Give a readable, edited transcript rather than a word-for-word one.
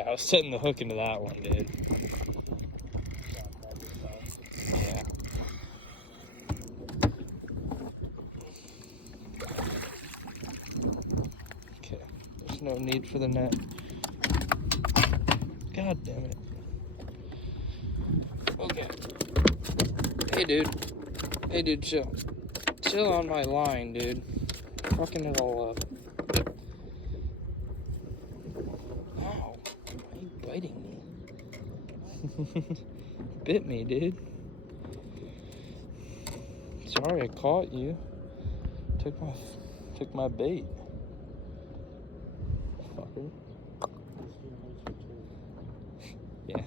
Okay, I was setting the hook into that one, dude. Yeah. Okay, there's no need for the net. God damn it. Okay. Hey, dude. Hey, dude, chill. Chill on my line, dude. Fucking it all up. Ow. Why are you biting me? Bit me, dude. Sorry I caught you. Took my bait. Fucker. Yeah.